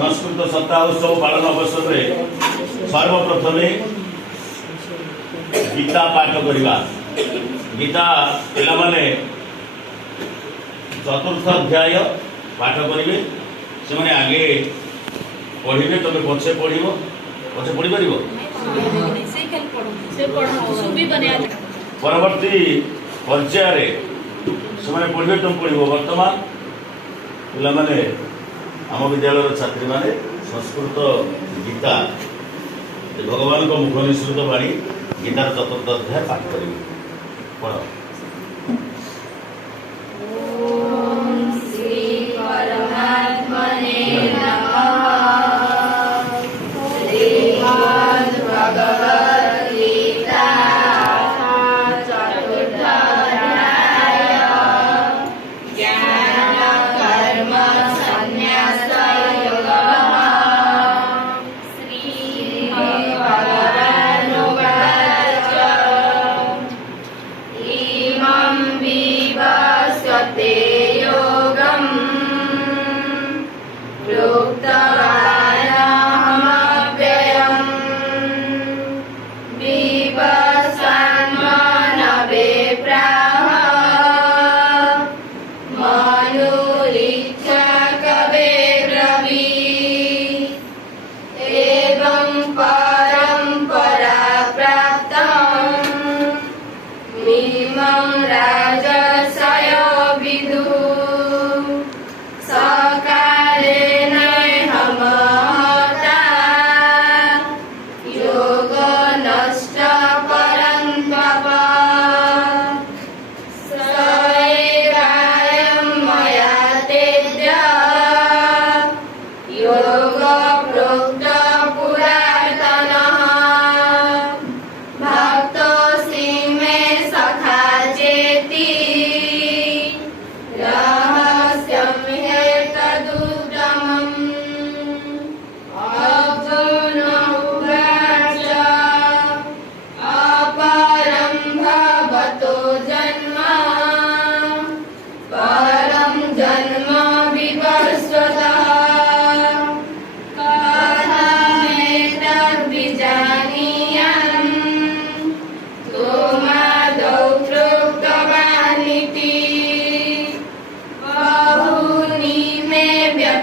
संस्कृत सप्ताह उत्सव पालन अवसर में सर्वप्रथम गीता पाठ करवा। गीता पिला माने चतुर्थ अध्याय पाठ करेंगे से माने आगे पढ़े तुम पछे पढ़ पछे पढ़ी पार परवर्ती पर्याय से पढ़े तुम पढ़। बर्तमान पिला माने आम विद्यालय छात्री माने संस्कृत गीता भगवान को मुख निसृत बाणी गीतार चतुर्थ अध्याय पाठ करेंगे। पढ़।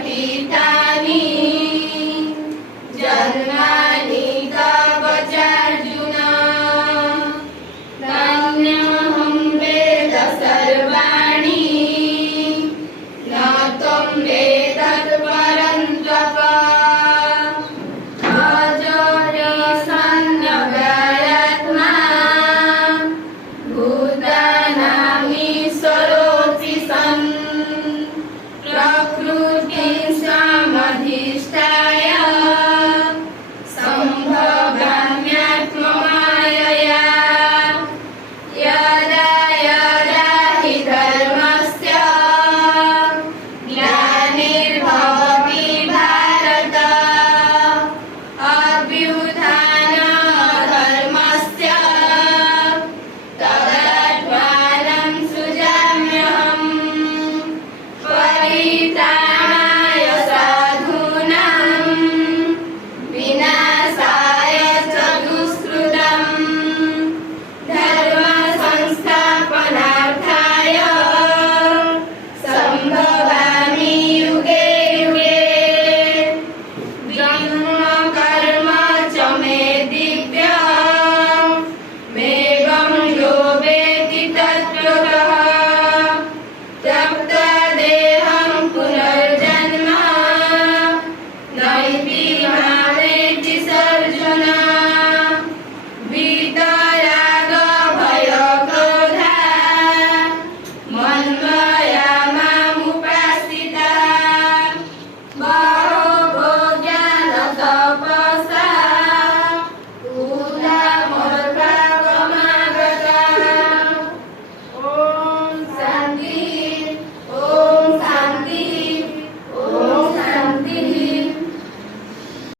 Gita